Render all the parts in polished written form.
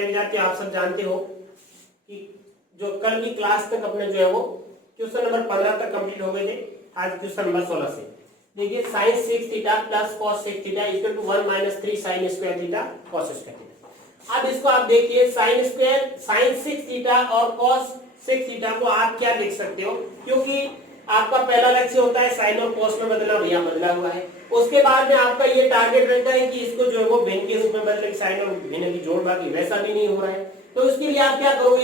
प्यारे विद्यार्थियों, आप सब जानते हो कि जो कल की क्लास तक अपने जो है वो क्वेश्चन नंबर 15 तक कंप्लीट हो गए थे। आज क्वेश्चन नंबर 16 से देखिए, sin 6 theta plus cos 6 theta equal to 1 minus 3 sin square theta cos square theta. अब इसको आप देखिए, sin 6 थीटा और cos 6 थीटा को आप क्या लिख सकते हो, क्योंकि आपका पहला लक्ष्य होता है साइन और कॉस में बदलना, भैया बदला हुआ है। उसके बाद में आपका ये टारगेट रहता है कि इसको जो है वो भिन्न के रूप में बदले, साइन और भिन्न की जोड़, बाकी वैसा भी नहीं हो रहा है। तो इसके लिए आप क्या करोगे,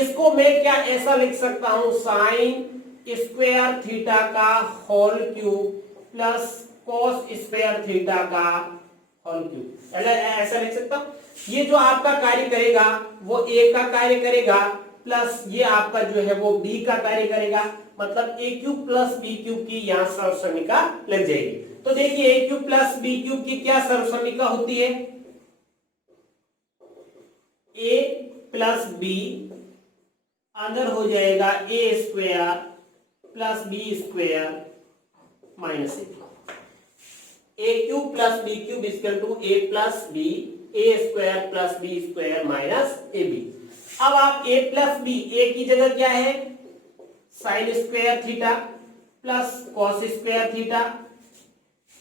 इसको मैं क्या ऐसा लिख सकता हूं, साइन स्क्वायर थीटा का whole cube plus cos square theta का होल क्यूब, ऐसा लिख सकता हूं। ये जो आपका कार्य करेगा वो ए का कार्य करेगा प्लस ये आपका जो है वो बी का कार्य करेगा, मतलब ए क्यूब प्लस बी क्यूब की यहां सर्वसमीका लग जाएगी। तो देखिए, ए क्यूब प्लस बी क्यूब की क्या सर्वसमीका होती है, ए प्लस बी अंदर हो जाएगा A square plus B square minus A cube plus B cube equal to A plus B, A square plus B square minus A B. अब आप a प्लस बी, ए की जगह क्या है sine square theta plus cos square theta,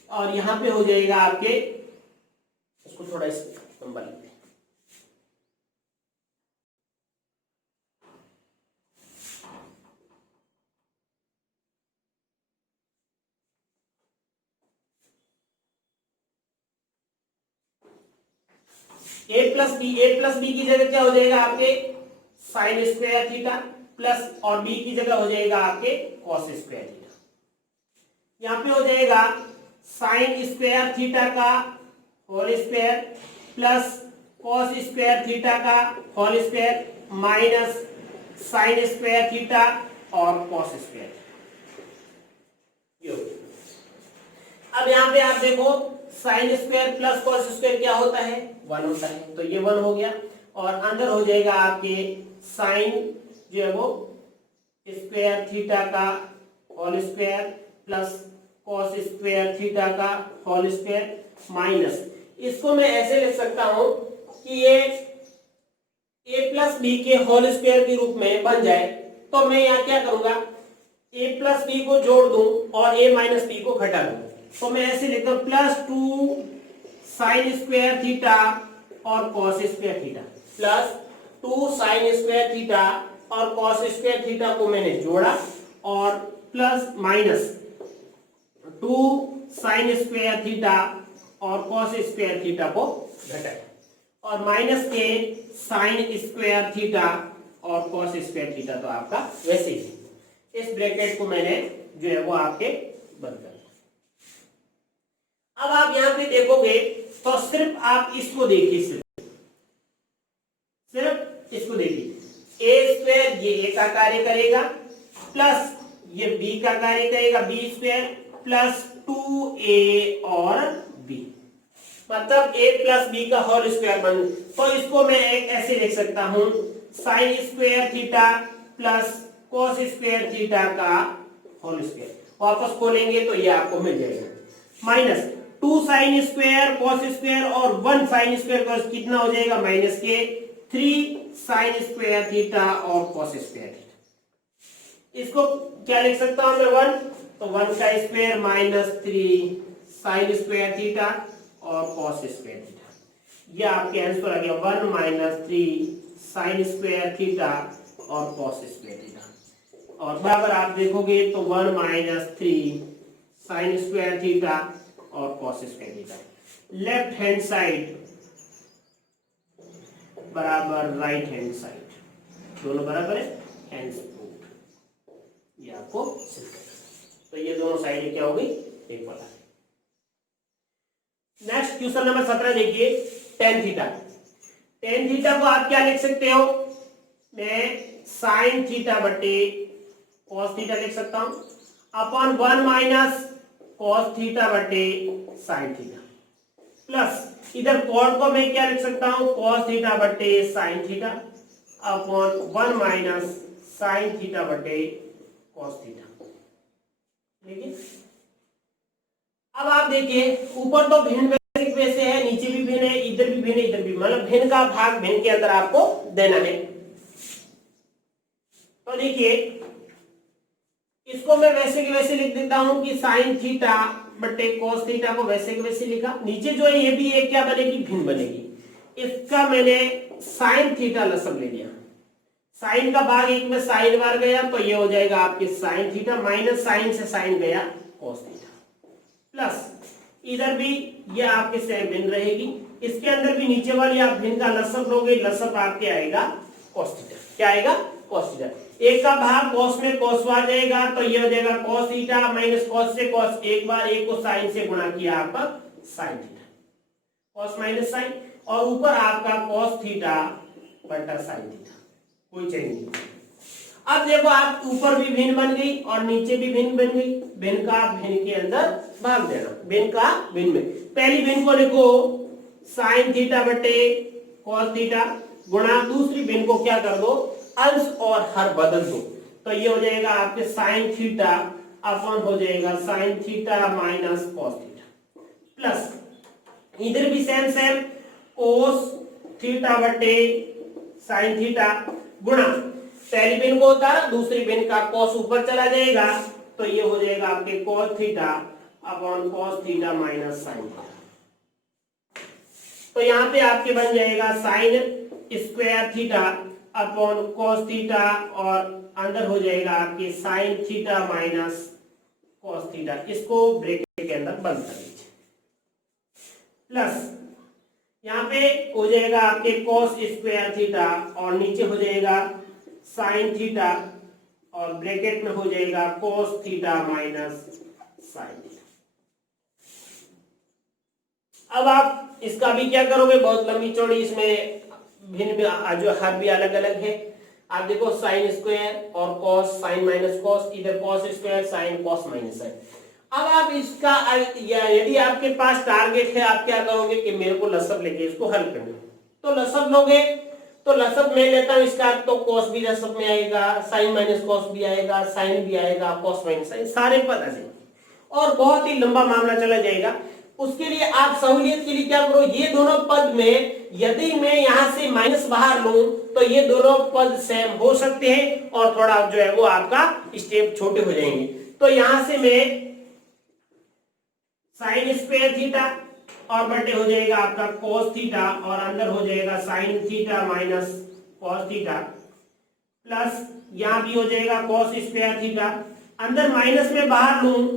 और यहां पे हो जाएगा आपके, इसको थोड़ा इस नंबर लिखते हैं, ए प्लस बी की जगह क्या हो जाएगा आपके साइन स्क्वायर थीटा प्लस, और बी की जगह हो जाएगा आपके कॉस स्क्वायर थीटा। यहां पे हो जाएगा साइन स्क्वायर थीटा का whole square plus cos square theta का whole square minus sine square theta और कॉस स्क्वायर। अब यहां पे आप देखो, sine square plus cos square क्या होता है, 1 होता है, तो ये 1 हो गया, और अंदर हो जाएगा आपके साइन जो है वो स्क्वायर थीटा का whole square plus cos square theta का होल स्क्वायर माइनस, इसको मैं ऐसे लिख सकता हूं कि ये a प्लस बी के होल स्क्वायर के रूप में बन जाए। तो मैं यहाँ क्या करूंगा, a प्लस बी को जोड़ दूं और a माइनस बी को घटा दूं, तो मैं ऐसे लिखता हूं प्लस 2 साइन स्क्वायर थीटा और cos square theta plus 2 sine square theta और कॉस स्क्वायर थीटा को मैंने जोड़ा, और plus minus 2 sine square theta और कॉस स्क्वायर थीटा को घटाया, और माइनस के साइन स्क्वायर थीटा और कॉस स्क्वायर थीटा, तो आपका वैसे ही इस ब्रैकेट को मैंने जो है वो आपके बंद कर दिया। अब आप यहां पे देखोगे तो सिर्फ आप इसको देखिए, सिर्फ इसको देखिए, ए स्क्वायर ये ए का कार्य करेगा प्लस ये बी का कार्य करेगा, बी स्क्वायर प्लस 2a और b, मतलब a प्लस बी का होल स्क्वायर बन। तो इसको मैं एक ऐसे लिख सकता हूं, sine square theta plus cos square theta का होल स्क्वायर, वापस खोलेंगे तो ये आपको मिल जाएगा, minus 2 sine square cos square और 1 साइन स्क्वायर कॉस, कितना हो जाएगा माइनस के 3 साइन स्क्वायर थीटा और कॉस स्क्वायर थीटा। इसको क्या लिख सकता हूं मैं 1, तो 1 का square minus 3 sign square theta और कॉस स्क्वायर थीटा, ये आपके आंसर आ गया 1 माइनस 3 साइन स्क्वायर थीटा और कॉस स्क्वायर थीटा, और बराबर आप देखोगे तो 1 माइनस 3 साइन स्क्वायर थीटा और cos square theta. Left hand side बराबर राइट हैंड साइड, दोनों बराबर है, हैंड्स प्रूव्ड, ये आपको सिद्ध करना। तो ये दोनों साइड क्या हो गई, एक वाला। नेक्स्ट क्वेश्चन नंबर 17 देखिए, tan थीटा। tan थीटा को आप क्या लिख सकते हो, मैं साइन थीटा बटे कॉस थीटा लिख सकता हूं अपॉन 1 माइनस कॉस थीटा बटे साइन थीटा, प्लस इधर कोण को मैं क्या लिख सकता हूं, कॉस थीटा बटे sine theta upon 1 minus sign theta बटे कॉस थीटा। ठीक है, अब आप देखिए ऊपर तो भिन्न वैसे है, नीचे भी भिन्न है, इधर भी भिन्न है, इधर भी, मतलब भिन्न का भाग भिन्न के अंदर आपको देना है। तो देखिए इसको मैं वैसे के वैसे लिख देता हूं कि साइन थीटा बटे कॉस थीटा को वैसे के वैसे लिखा। नीचे जो है ये भी एक क्या बनेगी, भिन्न बनेगी। इसका मैंने साइन थीटा लसम ले लिया, साइन का भाग एक में साइन बार गया तो ये हो जाएगा आपके साइन थीटा, माइनस साइन से साइन गया कॉस थीटा, प्लस इधर भी ये आपके सेम भिन्न रहेगी। इसके अंदर भी नीचे वाली आप भिन्न का लसम लोगे, लसम आपके आएगा कॉस थीटा। क्या आएगा, कॉस थीटा। एक का भाग कॉस में कॉस बार जाएगा तो ये हो जाएगा कॉस थीटा माइनस कॉस से कॉस, एक बार एक को साइन से गुणा किया आपका sine theta, cos minus sine, और ऊपर आपका कॉस थीटा बटा साइन थीटा, कोई चेंज नहीं। अब देखो आप ऊपर भी भिन्न बन गई और नीचे भी भिन्न बन गई, भिन्न का भिन्न के अंदर भाग देना, भिन्न का भिन्न में पहली भिन्न को लिखो साइन थीटा बटे कॉस थीटा गुणा दूसरी भिन्न को क्या कर दो, अंश और हर बदल दो, तो ये हो जाएगा आपके साइन थीटा अपॉन हो जाएगा sine theta minus cos theta, plus इधर भी सेम सेम कोस थीटा बटे साइन थीटा गुणा पहली भिन्न को उतारा, दूसरी भिन्न का कॉस ऊपर चला जाएगा तो ये हो जाएगा आपके cos theta upon cos theta minus sine theta. तो यहाँ पे आपके बन जाएगा sine square theta upon cos theta और अंदर हो जाएगा आपके sign theta minus cos theta, इसको ब्रैकेट के अंदर बंद कर लीजिए, प्लस यहाँ पे हो जाएगा आपके कॉस स्क्वायर थीटा और नीचे हो जाएगा साइन थीटा और ब्रैकेट में हो जाएगा cos theta minus sign theta. अब आप इसका भी क्या करोगे, बहुत लंबी चौड़ी इसमें भिन्न जो हर भी अलग अलग है। आप देखो साइन स्क्वायर और कॉस, साइन माइनस कॉस, इधर cos square sine cos minus sine. अब आप इसका यदि आपके पास टारगेट है, आप क्या करोगे कि मेरे को लसब लेके इसको हल करना, तो लसब लोगे तो लसब मैं लेता हूं इसका, तो कॉस भी लसब में आएगा, साइन माइनस कॉस भी आएगा, साइन भी आएगा, कॉस माइनस साइन, सारे पद आ जाएंगे और बहुत ही लंबा मामला चला जाएगा। उसके लिए आप सहूलियत के लिए क्या करो, ये दोनों पद में यदि मैं यहां से माइनस बाहर लूं तो ये दोनों पद सेम हो सकते हैं और थोड़ा जो है वो आपका स्टेप छोटे हो जाएंगे। तो यहां से मैं साइन स्क्वायर थीटा और बटे हो जाएगा आपका कॉस थीटा और अंदर हो जाएगा sine theta minus cos theta, plus यहां भी हो जाएगा कॉस स्क्वायर थीटा, अंदर माइनस में बाहर लूं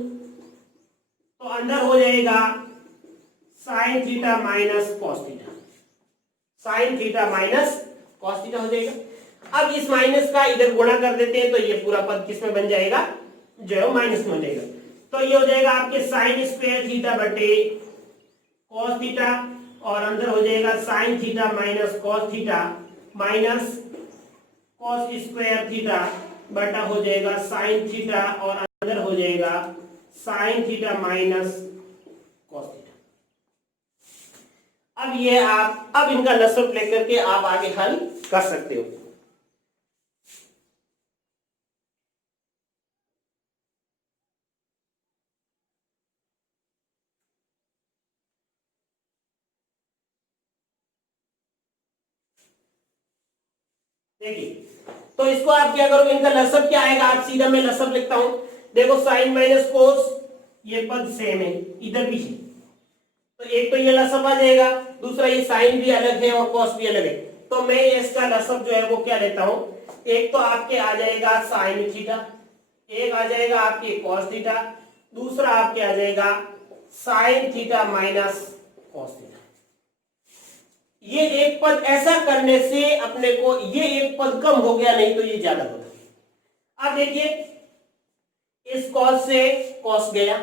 तो अंदर हो जाएगा sine theta minus cos theta, sine theta minus cos theta हो जाएगा। अब इस माइनस का इधर गुणा कर देते हैं तो ये पूरा पद किस में बन जाएगा, जो है माइनस में हो जाएगा। तो ये हो जाएगा आपके साइन स्क्वायर थीटा बटे कॉस थीटा और अंदर हो जाएगा sine theta minus cos theta minus cos square theta बटा हो जाएगा साइन थीटा और अंदर हो जाएगा sine theta minus cos theta. अब ये आप अब इनका लसब लेकर के आप आगे हल कर सकते हो। देखिए तो इसको आप क्या करोगे, इनका लसब क्या आएगा, आप सीधा मैं लसब लिखता हूं। देखो साइन माइनस कोस ये पद सेम है, इधर भी है, तो एक तो ये लसब आ जाएगा, दूसरा ये साइन भी अलग है और कॉस भी अलग है, तो मैं इसका लसब जो है वो क्या लेता हूं, एक तो आपके आ जाएगा साइन थीटा, एक आ जाएगा आपके कॉस थीटा, दूसरा आपके आ जाएगा sine theta minus cos theta. ये एक पद ऐसा करने से अपने को ये एक पद कम हो गया, नहीं तो ये ज्यादा होता। अब देखिए इस कॉस से कॉस गया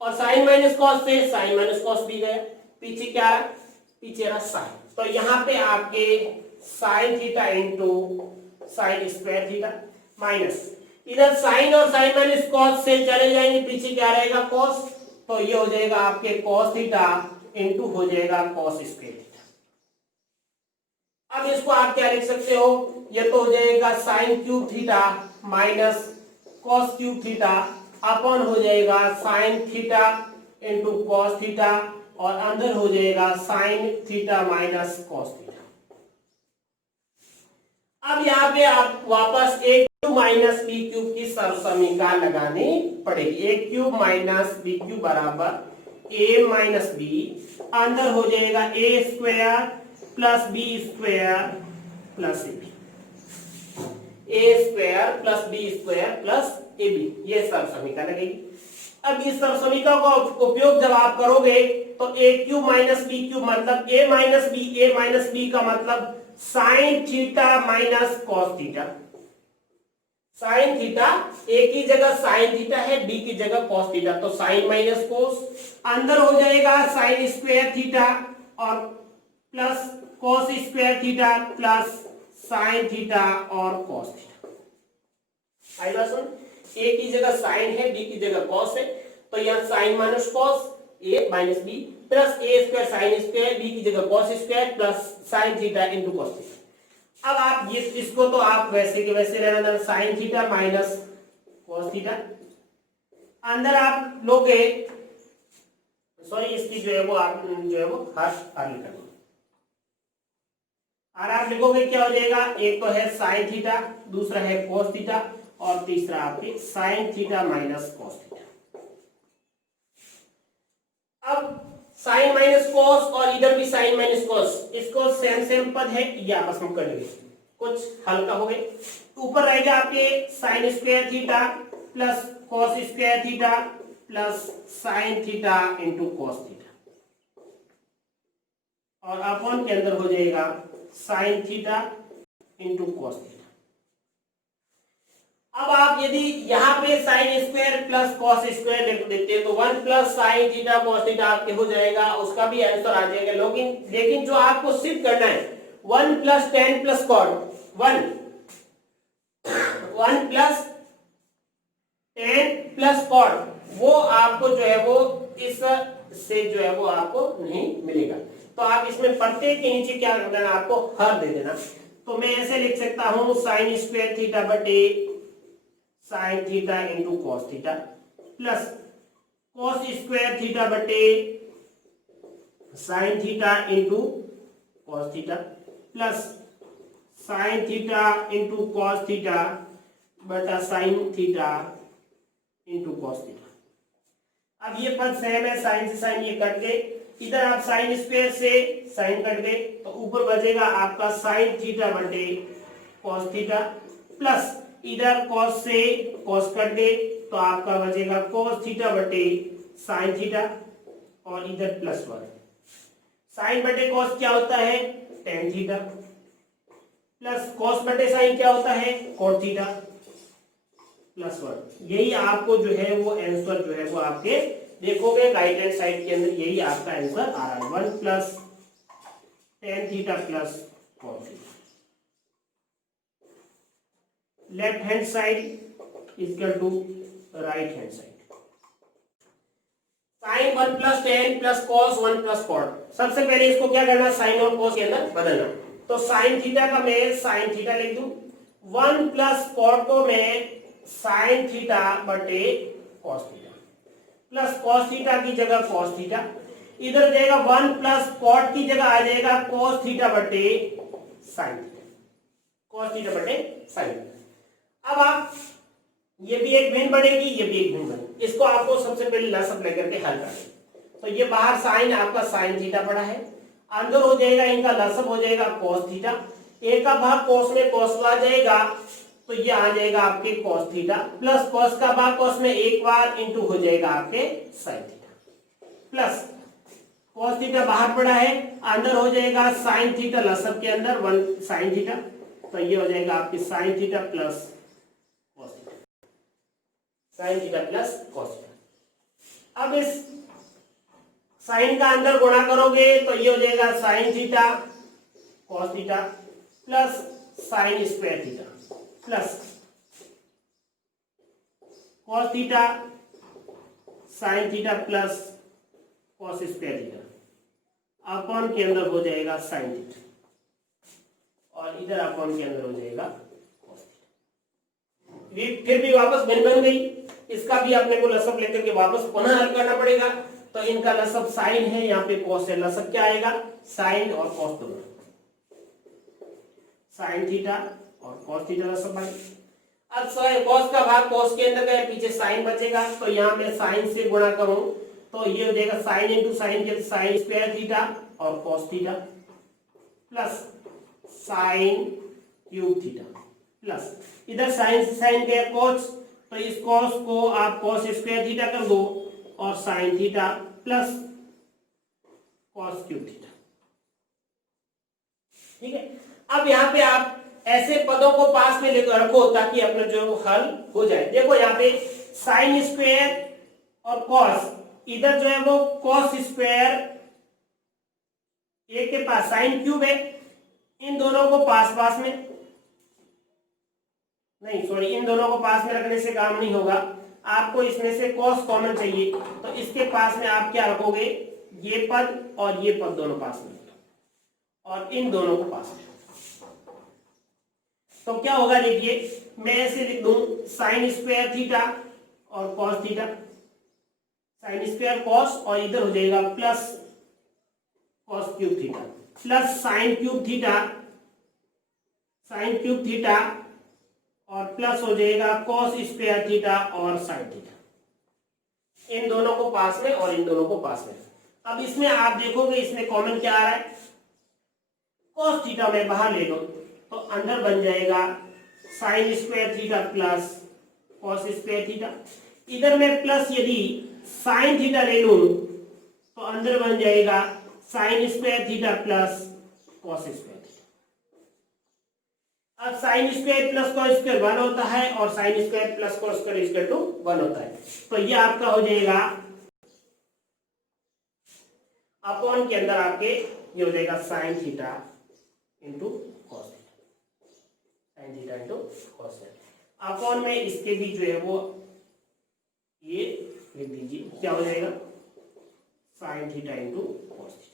और साइन माइनस कॉस से साइन माइनस कॉस भी गया, पीछे क्या रहा, पीछे रहा साइन। तो यहां पे आपके sign theta into sine square theta minus इधर साइन और साइन माइनस कॉस से चले जाएंगे, पीछे क्या रहेगा कॉस, तो ये हो जाएगा आपके कॉस थीटा इंटू हो जाएगा कॉस स्क्वायर थीटा। अब इसको आप क्या लिख सकते हो, ये तो हो जाएगा sine cube theta minus cos cube theta upon हो जाएगा sine theta into cos theta और अंदर हो जाएगा sine theta minus cos theta. अब यहाँ पे आप वापस A cube minus B cube की सरसमीका लगानी पड़ेगी। A cube minus B cube बराबर ए माइनस बी, अंदर हो जाएगा A square plus B square plus A B, A square plus B square plus A B, ये सरसमीका लगेगी। अब इस सरसमीका का उपयोग जब आप करोगे तो A cube minus B cube मतलब ए माइनस बी का मतलब sine theta minus cos theta. Sine theta, A की जगह साइन थीटा है, बी की जगह कॉस थीटा, तो साइन माइनस कॉस, अंदर हो जाएगा साइन स्क्वायर थीटा और plus cos square theta plus sine theta और कॉस थीटा। आई बात सुन, ए की जगह साइन है, बी की जगह कॉस है, तो यह sign minus cos A minus B plus A square sine square, B की जगह cos square plus sine theta into cos theta. अब आप ये इसको तो आप वैसे के वैसे रहना देना, sign theta minus cos theta, अंदर आप लोगे, सॉरी इसकी जो है वो आप जो है वो हल करना, और आप लिखोगे क्या हो जाएगा, एक तो है साइन थीटा, दूसरा है कॉस थीटा और तीसरा आपके sign theta minus cos theta. अब साइन माइनस कॉस और इधर भी साइन माइनस कॉस, इसको सेम पद है, ये आपस में कर लेंगे, कुछ हल्का हो गए। ऊपर रहेगा आपके sine square theta plus cos square theta plus sine theta into cos theta, और अपॉन के अंदर हो जाएगा sine theta into cos theta. अब आप यदि यहाँ पे sign square plus cos square लिख देते तो 1 plus sine theta cos theta आपके हो जाएगा, उसका भी आंसर आ जाएगा। लेकिन जो आपको सिर्फ करना है 1 plus tan plus cot 1 plus tan plus cot, वो आपको जो है वो इस से जो है वो आपको नहीं मिलेगा। तो आप इसमें प्रत्येक के नीचे क्या कर देना, आपको हर दे देना। तो मैं ऐसे लिख सकता हूं साइन स्क्वायर थीटा बटे sine theta into cos theta plus cos square theta बटे sine theta into cos theta plus sine theta into cos theta बटा sine theta into cos theta. अब ये पद सेम है, साइन से साइन ये cut गए, इधर आप साइन स्क्वायर से साइन कट गए, तो ऊपर बचेगा आपका साइन थीटा बटे कॉस थीटा प्लस इधर कॉस से कॉस कट गए, तो आपका बचेगा कॉस थीटा बटे साइन थीटा और इधर प्लस 1। साइन बटे कॉस क्या होता है, टेन थीटा प्लस कॉस बटे साइन क्या होता है, कॉट थीटा प्लस 1। यही आपको जो है वो आंसर जो है वो आपके देखोगे राइट हैंड साइड के अंदर यही आपका आंसर आ रहा है, 1 plus tan theta plus cos theta. Left hand side equal to right hand side. Sine 1 plus tan plus cos 1 plus cot. सबसे पहले इसको क्या करना, साइन और कॉस के अंदर बदलना। तो साइन थीटा का मैं साइन थीटा लिख दूं, 1 प्लस कॉट को मैं साइन थीटा बटे cos theta plus cos theta की जगह कॉस थीटा, इधर जाएगा 1 प्लस कॉट की जगह आ जाएगा कॉस थीटा बटे साइन थीटा, कॉस थीटा बटे साइन। अब आप ये भी एक भिन्न बनेगी, ये भी एक भिन्न बनेगी, इसको आपको सबसे पहले लसअप लेकर के हल करना। तो ये बाहर साइन आपका साइन थीटा पड़ा है, अंदर हो जाएगा इनका लसअप हो जाएगा कॉस थीटा, एक का भाग कॉस में कॉस आ जाएगा, तो ये आ जाएगा आपके कॉस थीटा प्लस कॉस का भाग कॉस में एक बार इंटू हो जाएगा आपके sign theta plus cos theta बाहर पड़ा है, अंदर हो जाएगा साइन थीटा लसअप के अंदर 1 साइन थीटा, तो ये हो जाएगा आपके sign theta plus cos theta, sine theta plus cos theta. अब इस साइन का अंदर गुणा करोगे तो ये हो जाएगा sine theta cos theta plus sine square theta plus cos theta sine theta plus cos square theta upon के अंदर हो जाएगा साइन थीटा और इधर अपॉन के अंदर हो जाएगा कॉस थीटा। फिर भी वापस बन गई, इसका भी अपने को लसअप लेकर के वापस पुनः हल करना पड़ेगा। तो इनका लसब साइन है, यहाँ पे कॉस है, लसब क्या आएगा, साइन और कॉस दोनों, साइन थीटा और कॉस थीटा लसब आएगा। अब कॉस का भाग कॉस के अंदर गया, पीछे साइन बचेगा, तो यहाँ मैं साइन से गुणा करूं तो ये हो जाएगा साइन इंटू साइन के साइन स्क्वायर थीटा और cos theta plus sign cube theta plus इधर साइन से साइन गया कॉस, तो इस कॉस को आप कॉस स्क्वायर थीटा कर दो और sign theta plus cos cube theta. ठीक है, अब यहाँ पे आप ऐसे पदों को पास में लेकर रखो ताकि अपना जो है वो हल हो जाए। देखो यहाँ पे साइन स्क्वायर और कॉस, इधर जो है वो कॉस स्क्वायर एक के पास साइन क्यूब है, इन दोनों को पास पास में नहीं, सॉरी, इन दोनों को पास में रखने से काम नहीं होगा, आपको इसमें से कॉस कॉमन चाहिए, तो इसके पास में आप क्या रखोगे, ये पद और ये पद दोनों पास में और इन दोनों को पास में। तो क्या होगा, देखिए मैं ऐसे लिख दूं साइन स्क्वायर थीटा और cos theta, sine square cos और इधर हो जाएगा plus cos cube theta plus sign cube theta, sign cube theta और प्लस हो जाएगा कॉस स्क्वायर थीटा और साइन थीटा, इन दोनों को पास में और इन दोनों को पास में। अब इसमें आप देखोगे इसमें कॉमन क्या आ रहा है, कॉस थीटा में बाहर ले लो तो अंदर बन जाएगा sine square theta plus cos square theta, इधर में प्लस यदि साइन थीटा ले लूं तो अंदर बन जाएगा sine square theta plus cos square theta. अब sine square plus cos square 1 होता है और sine square plus cos square equal to 1 होता है, तो ये आपका हो जाएगा अपॉन के अंदर आपके ये हो जाएगा sine theta into cos theta, sine theta into cos theta. Upon में इसके भी जो है वो ये लिख दीजिए, क्या हो जाएगा sine theta into cos theta.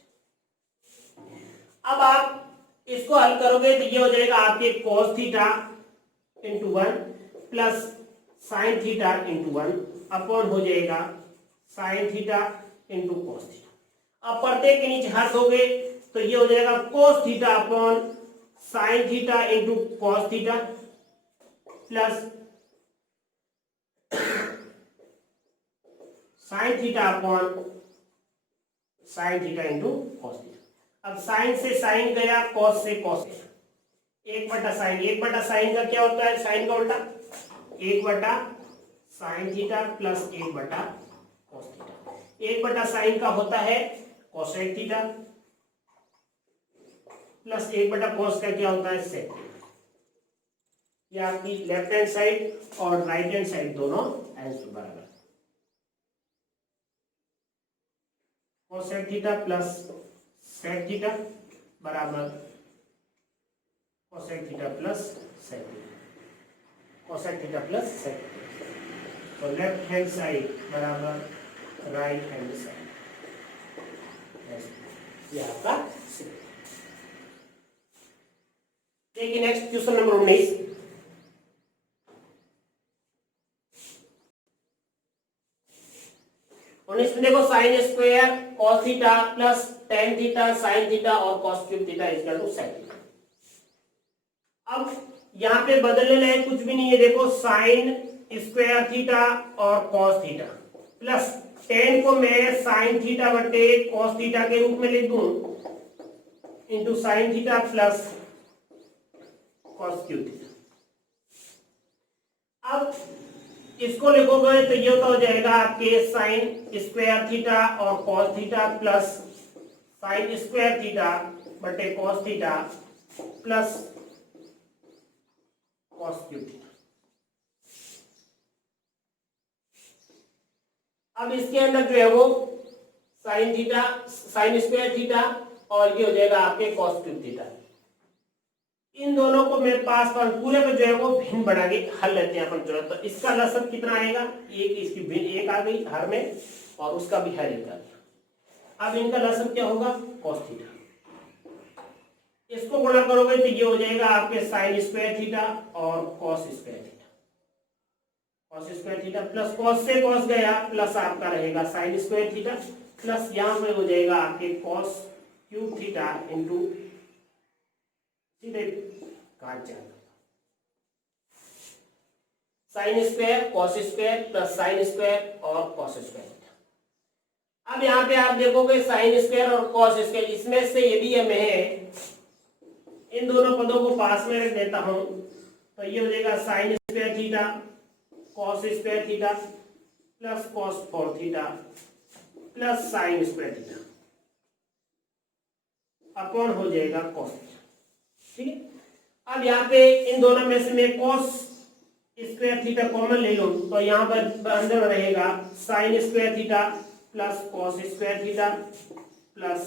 अब आप इसको हल करोगे तो ये हो जाएगा आपके cos theta into 1 plus sine theta into 1 upon हो जाएगा sine theta into cos theta. अब प्रत्येक के नीचे हर दोगे तो ये हो जाएगा cos theta upon sine theta into cos theta plus sine theta upon sine theta into cos theta. अब साइन से साइन गया, कॉस से कॉस गया, 1/साइन, 1/साइन का क्या होता है, साइन का उल्टा, 1/साइन थीटा प्लस 1/कॉस थीटा, 1/साइन का होता है कोसेक थीटा प्लस 1/कॉस का क्या होता है सेक थीटा। ये आपकी लेफ्ट हैंड साइड और राइट हैंड साइड दोनों आंसर बराबर, cosec theta plus sec theta बराबर cosec theta plus sec theta, cosec theta plus sec theta. तो लेफ्ट हैंड साइड बराबर राइट हैंड साइड, ये आपका। देखिए नेक्स्ट क्वेश्चन नंबर 19, में देखो sine square cos theta plus tan theta sine theta और cos cube theta equal to sine theta. अब यहाँ पे बदलने लायक कुछ भी नहीं है, देखो साइन स्क्वायर थीटा और कॉस थीटा प्लस टेन को मैं साइन थीटा बटे कॉस थीटा के रूप में लिख दूं into sine theta plus cos cube theta. अब इसको लिखोगे तो ये हो जाएगा आपके साइन स्क्वायर थीटा और cos theta plus sine square theta बटे cos theta plus cos cube theta. अब इसके अंदर जो है वो sine theta sine square theta और ये हो जाएगा आपके कॉस क्यूब थीटा। इन दोनों को मेरे पास पूरे को जो है वो भिन्न बना के हल लेते हैं अपन तुरंत। तो इसका लसब कितना आएगा, एक, इसकी भिन्न एक आ गई हर में और उसका भी हर एक आ गया। अब इनका लसब क्या होगा, कॉस थीटा। इसको गुणा करोगे तो ये हो जाएगा आपके साइन स्क्वायर थीटा और cos square theta, cos square theta plus cos से कॉस गया प्लस आपका रहेगा साइन स्क्वायर थीटा प्लस यहाँ पे हो जाएगा आपके कॉस क्यूब थीटा इंटू सीधे काट जाएगा sine square cos square plus sine square और कॉस स्क्वायर। अब यहाँ पे आप देखोगे साइन स्क्वायर और कॉस स्क्वायर, इसमें से यदि मैं इन दोनों पदों को पास में रख देता हूं तो ये हो जाएगा sine square theta cos square theta plus cos 4 theta plus sine square theta upon हो जाएगा कॉस। ठीक है, अब यहाँ पे इन दोनों में से मैं कॉस स्क्वायर थीटा कॉमन ले लूं तो यहाँ पर अंदर रहेगा sine square theta plus cos square theta plus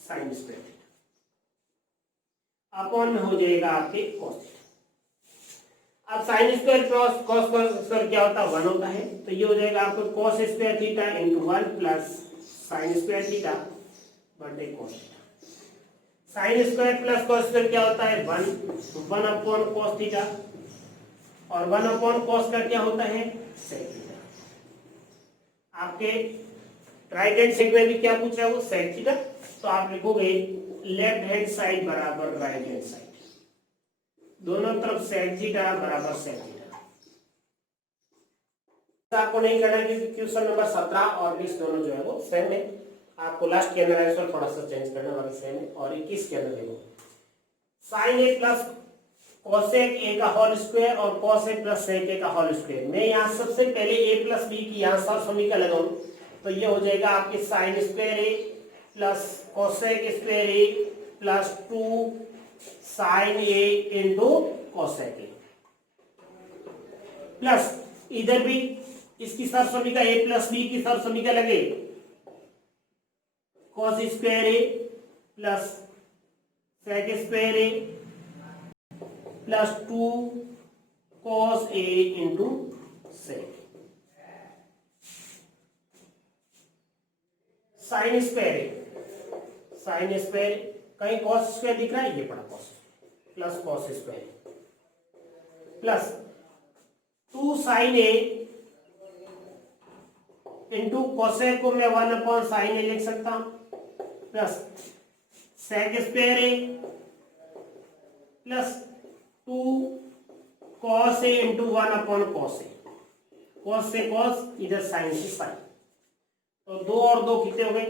sine square theta upon में हो जाएगा आपके कॉस थीटा। अब sine square plus cos square क्या होता है 1 होता है, तो ये हो जाएगा आपको cos square theta into 1 plus sine square theta बटे cos theta. Sine square plus cos square क्या होता है 1 अपॉन कॉस थीटा और 1 अपॉन कॉस का क्या होता है सेक थीटा। आपके राइट हैंड साइड में भी क्या पूछ रहा है वो सेक थीटा, तो आप लिखोगे लेफ्ट हैंड साइड बराबर राइट हैंड साइड, दोनों तरफ सेक थीटा बराबर सेक थीटा। आपको नहीं करना है क्योंकि क्वेश्चन नंबर 17 और 20 दोनों जो है वो सेम है। आपको लास्ट के अंदर आंसर थोड़ा सा चेंज करना वाला सेम है। और 21 के अंदर देखो sine A plus cosec A का होल स्क्वायर और cos A plus sec A का होल स्क्वायर। मैं यहाँ सबसे पहले a प्लस बी की यहाँ सर समीकरण लगाऊं तो ये हो जाएगा आपके sine square A plus cosec square A plus 2 sine A into cosec A plus इधर भी इसकी सर समीकरण a प्लस बी की सर समीकरण लगे cos square A plus sec square A plus 2 cos A into sec. Sine square कहीं कॉस स्क्वायर दिख रहा है, ये पड़ा cos plus cos square plus 2 sine A into cosec को मैं 1 अपॉन साइन ए लिख सकता हूं plus sec square A plus 2 cos A into 1 upon cos A, cos से कॉस इधर साइन से साइन, तो 2 और 2 कितने हो गए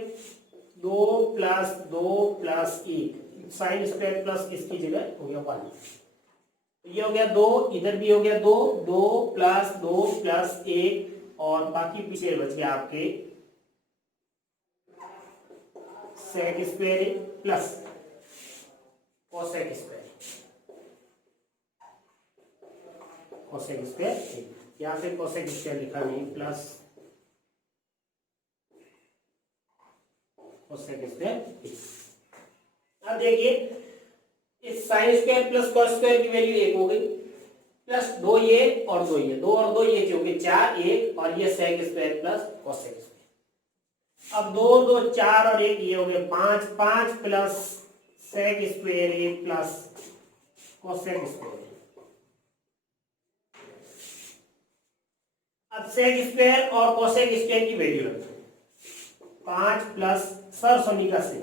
2 plus 2 plus 1 sign square plus इसकी जगह हो गया 1, ये हो गया 2 इधर भी हो गया 2 2 प्लस 2 प्लस 1 और बाकी पीछे बच गया आपके sec square plus cosec square cosec square यहाँ पे कोसेक स्क्वायर लिखा नहीं प्लस कोसेक स्क्वायर। अब देखिए इस sign square plus cos square की वैल्यू 1 हो गई प्लस 2 ये और 2 ये 2 और 2 ये जो कि 4 1 और ये sec square plus cosec square. अब 2 2 4 और 1 ये हो गए 5 5 plus sec square 1 plus cosec square. अब सेक स्क्वायर और कोसेक स्क्वायर की वैल्यू रखो 5 प्लस सर समीकरण से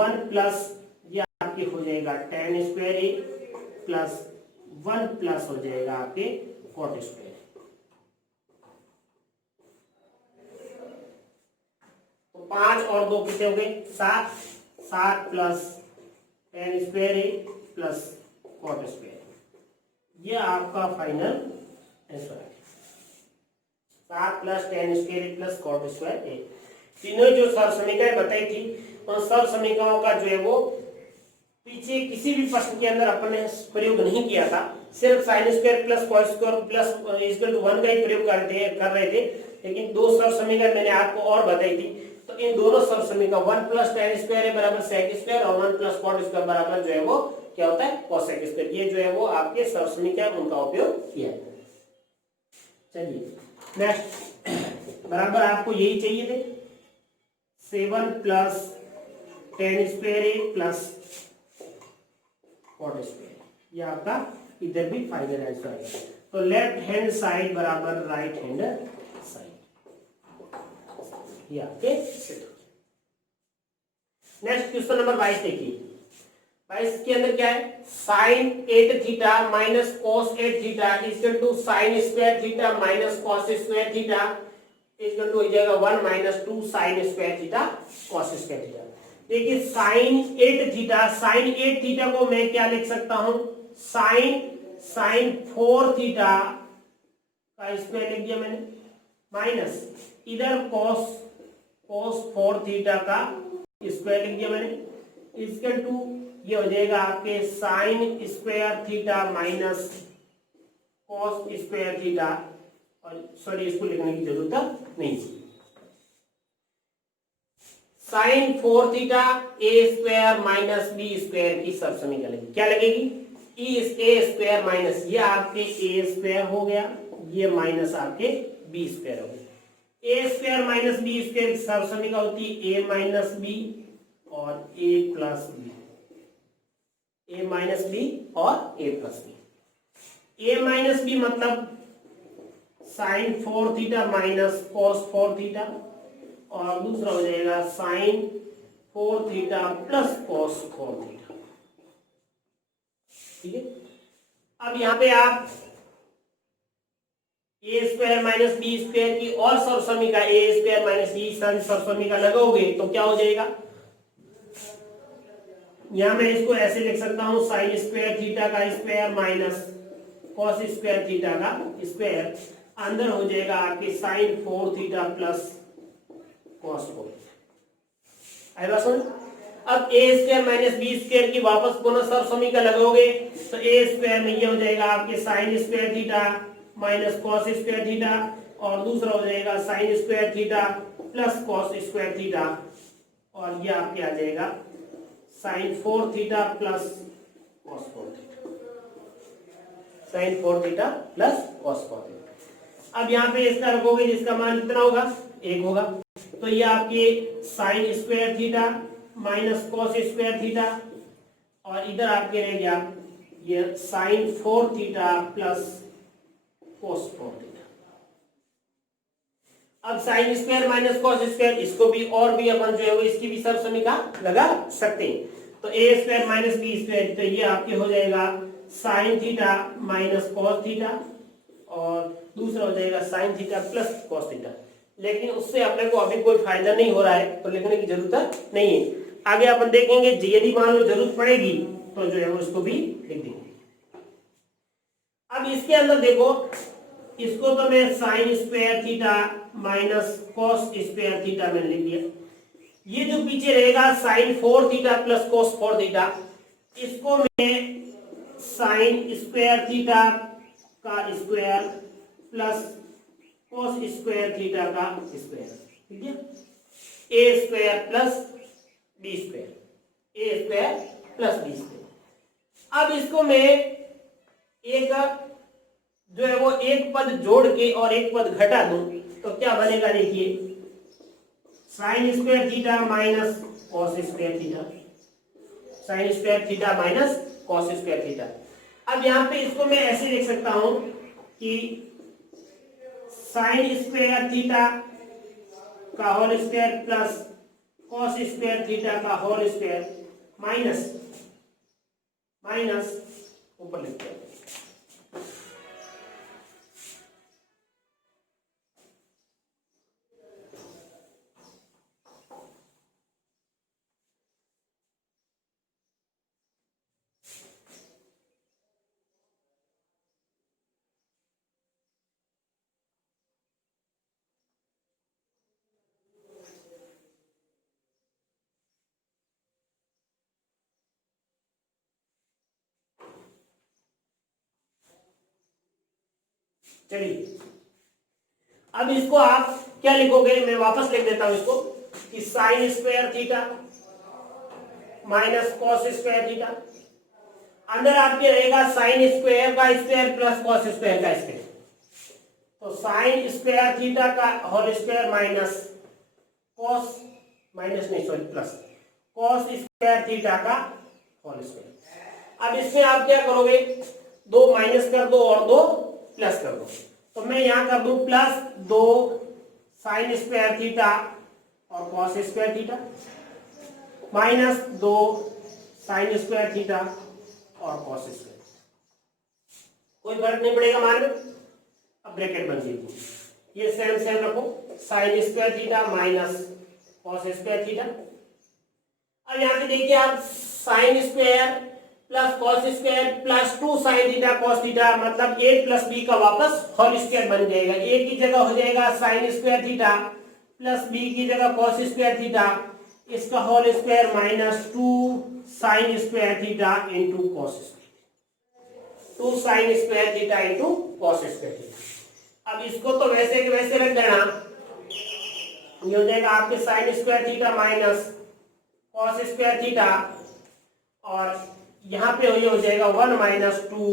1 प्लस ये आपके हो जाएगा tan square A plus 1 plus हो जाएगा आपके कॉट स्क्वायर। तो 5 और 2 कितने हो गए 7 7 plus tan square A plus cot square, ये आपका फाइनल आंसर है 7 plus tan square A plus cot square ए। तीनों जो सर समीकरण बताई थी उन सर समीकरणों का जो है वो पीछे किसी भी प्रश्न के अंदर अपन ने प्रयोग नहीं किया था, सिर्फ sine square plus cos square plus equal to 1 का ही प्रयोग कर रहे थे। लेकिन 2 सर समीकरण मैंने आपको और बताई थी, तो इन दोनों सर समीकरण 1 प्लस tan स्क्वायर ए बराबर सेक स्क्वायर और 1 प्लस कॉट स्क्वायर बराबर जो है वो क्या होता है कोसेक स्क्वायर, ये जो है वो आपके सर समीकरण उनका उपयोग किया। चलिए नेक्स्ट बराबर आपको यही चाहिए थे 7 plus tan square A plus cot square, ये आपका इधर भी फाइनल आंसर है। तो लेफ्ट हैंड साइड बराबर राइट हैंड साइड, ये आपके सेट। नेक्स्ट क्वेश्चन नंबर 22 देखिए। 22 के अंदर क्या है, sine 8 theta minus cos 8 theta equal to sine square theta minus cos square theta equal to हो जाएगा 1 minus 2 sine square theta cos square theta. देखिए साइन 8 थीटा, साइन 8 थीटा को मैं क्या लिख सकता हूं, साइन 4 थीटा का स्क्वायर लिख दिया मैंने, माइनस इधर कॉस 4 थीटा का स्क्वायर लिख दिया मैंने, इक्वल टू ये हो जाएगा आपके sine square theta minus cos square theta, और सॉरी इसको लिखने की जरूरत नहीं। साइन 4 थीटा ए स्क्वायर माइनस बी स्क्वायर की सब समीकरण क्या लगेगी, ए स्क्वायर माइनस ये आपके ए स्क्वायर हो गया, ये माइनस आपके बी स्क्वायर हो गया। A square minus B square की सब समीकरण होती है ए माइनस बी और A plus B, A minus B और A plus B. A minus B मतलब sine 4 theta minus cos 4 theta, और दूसरा हो जाएगा sine 4 theta plus cos 4 theta. ठीक है, अब यहां पे आप A square minus B square की और सरसमीका ए स्क्वायर माइनस बी सरसमीका लगाओगे तो क्या हो जाएगा, यहां मैं इसको ऐसे लिख सकता हूं साइन स्क्वायर थीटा का square minus cos square theta का स्क्वायर, अंदर हो जाएगा आपके साइन 4 थीटा प्लस कॉस 4। आएगा समझ। अब ए स्क्वायर माइनस बी स्क्वायर की वापस पुनः सरसमीका लगाओगे तो ए स्क्वायर में ये हो जाएगा आपके sine square theta minus cos square theta, और दूसरा हो जाएगा sine square theta plus cos square theta, और ये आपके आ जाएगा sine 4 theta plus cos 4 theta, sine 4 theta plus cos 4 theta. अब यहाँ पे इसका रखोगे जिसका मान कितना होगा, 1 होगा, तो ये आपके sine square theta minus cos square theta, और इधर आपके रह गया ये sine 4 theta plus cos 4 theta. अब sine square minus cos square इसको भी और भी अपन जो है वो इसकी भी सरसमीका लगा सकते हैं। तो ए स्क्वायर माइनस बी स्क्वायर, तो ये आपके हो जाएगा sine theta minus cos theta, और दूसरा हो जाएगा sine theta plus cos theta. लेकिन उससे अपने को अभी कोई फायदा नहीं हो रहा है तो लिखने की जरूरत नहीं है, आगे अपन देखेंगे यदि मान लो जरूरत पड़ेगी तो जो है वो इसको भी लिख देंगे। अब इसके अंदर देखो, इसको तो मैं sine square theta minus cos square theta मैंने लिख दिया, ये जो पीछे रहेगा sine 4 theta plus cos 4 theta, इसको मैं साइन स्क्वायर थीटा का square plus cos square theta का स्क्वायर, ठीक है, A square plus B square, A square plus B square. अब इसको मैं एक जो है वो एक पद जोड़ के और एक पद घटा दूं तो क्या बनेगा, देखिए sign square theta minus cos square theta, sine square theta minus cos square theta. अब यहां पे इसको मैं ऐसे लिख सकता हूं कि साइन स्क्वायर थीटा का whole square plus cos square theta का होल स्क्वायर माइनस ऊपर लिखते हैं चलिए। अब इसको आप क्या लिखोगे, मैं वापस लिख देता हूं इसको कि sine square theta minus cos square theta, अंदर आपके रहेगा साइन स्क्वायर का स्क्वायर प्लस कॉस स्क्वायर का स्क्वायर, तो साइन स्क्वायर थीटा का whole square minus cos plus cos square theta का होल स्क्वायर। अब इसमें आप क्या करोगे, 2 माइनस कर दो और 2 प्लस कर दो, तो मैं यहां कर दूं प्लस 2 साइन स्क्वायर थीटा और cos square theta, minus 2 sine square theta और कॉस स्क्वायर। कोई फर्क नहीं पड़ेगा मान में। अब ब्रैकेट बन जाएगी, ये सेम सेम रखो, sign square theta minus cos square theta. अब यहाँ पे देखिए आप, sign square plus cos square plus 2 sign theta cos theta, मतलब a प्लस बी का वापस होल स्क्वायर बन जाएगा। a की जगह हो जाएगा sine square theta plus b की जगह कॉस स्क्वायर थीटा, इसका whole square minus 2 sine square theta into cos square, 2 sine square theta into cos square theta. अब इसको तो वैसे के वैसे रख देना, ये हो जाएगा आपके sine square theta minus cos square theta, और यहाँ पे ये हो जाएगा 1 माइनस 2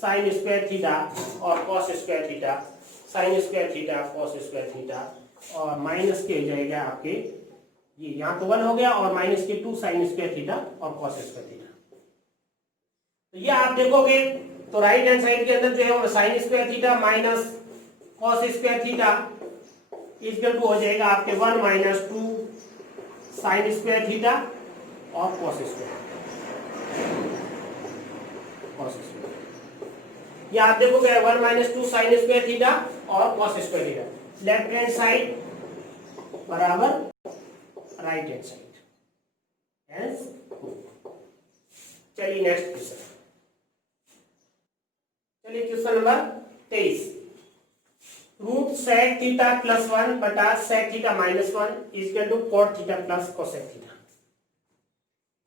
साइन स्क्वायर थीटा और cos square theta, sine square theta cos square theta, और माइनस के हो जाएगा आपके ये यहाँ तो 1 हो गया और माइनस के 2 साइन स्क्वायर थीटा और कॉस स्क्वायर थीटा। तो ये आप देखोगे तो राइट हैंड साइड के अंदर जो है sine square theta minus cos square theta equal to हो जाएगा आपके 1 माइनस 2 साइन स्क्वायर थीटा और कॉस स्क्वायर। ये आप देखोगे 1 माइनस 2 साइन स्क्वायर थीटा और cos square theta, left hand side बराबर राइट हैंड साइड। चलिए नेक्स्ट क्वेश्चन, चलिए question number 23। Root sec theta plus 1 बटा sec theta minus 1 equal to cot theta plus cosec theta.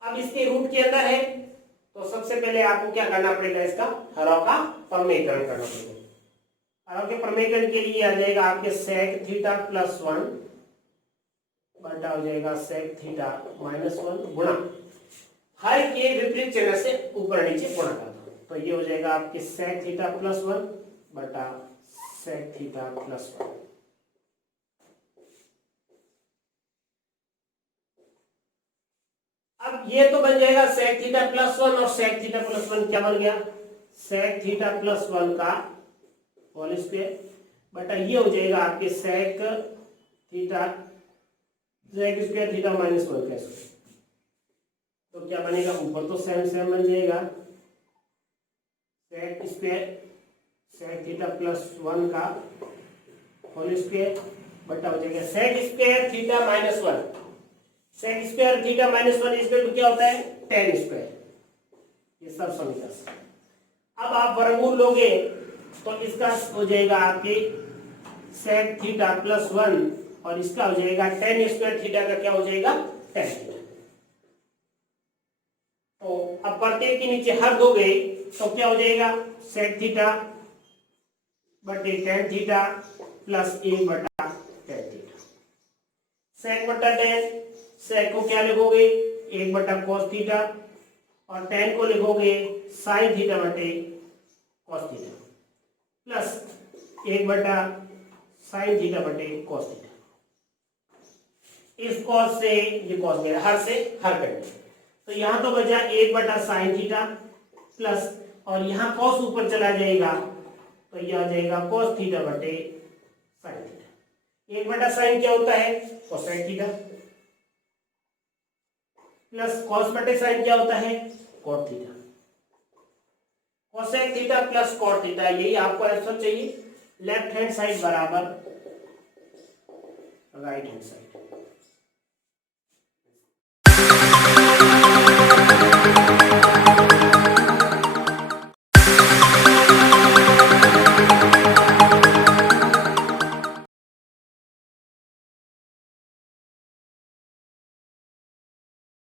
अब इसके root के अंदर है तो सबसे पहले आपको क्या करना पड़ेगा, इसका हरों का प्रमेयकरण करना पड़ेगा। हरों के प्रमेयकरण के लिए आ जाएगा आपके सेक थीटा प्लस 1 बटा हो जाएगा सेक थीटा माइनस 1 गुणा हर के विपरीत चिन्ह से ऊपर नीचे गुणा कर दो, तो ये हो जाएगा आपके सेक थीटा प्लस 1 बटा सेक थीटा प्लस 1। अब ये तो बन जाएगा सेक थीटा प्लस 1 और सेक थीटा प्लस 1 क्या बन गया, सेक थीटा प्लस 1 का होल स्क्वायर बटा ये हो जाएगा आपके sec theta sec square theta minus 1 का स्क्वायर। तो क्या बनेगा, ऊपर तो सेम सेम बन जाएगा, sec square sec theta plus 1 का होल स्क्वायर बटा हो जाएगा sec square theta minus 1। Sec square theta minus 1 equal to क्या होता है, tan स्क्वायर। ये सब समीकरण। अब आप वर्गमूल लोगे तो इसका हो जाएगा आपके सेक थीटा प्लस 1 और इसका हो जाएगा tan स्क्वायर थीटा का क्या हो जाएगा, tan थीटा। तो अब प्रत्येक के नीचे हर दोगे तो क्या हो जाएगा, सेक थीटा बटे tan थीटा प्लस 1 बटा tan थीटा। सेक बटा tan, सेक को क्या लिखोगे 1 बटा कॉस थीटा और tan को लिखोगे साइन थीटा बटे कॉस थीटा प्लस 1 बटा साइन थीटा बटे कॉस थीटा। इस कॉस से ये कॉस मेरा हर से हर करेंगे, तो यहां तो बचा 1 बटा साइन थीटा प्लस, और यहां कॉस ऊपर चला जाएगा तो यह आ जाएगा कॉस थीटा बटे साइन थीटा। 1 बटा साइन क्या होता है, कोसाइन थीटा, प्लस कॉस बटे साइन क्या होता है, cot theta. Cosec theta plus cot theta, यही आपको आंसर चाहिए। लेफ्ट हैंड साइड बराबर राइट हैंड साइड।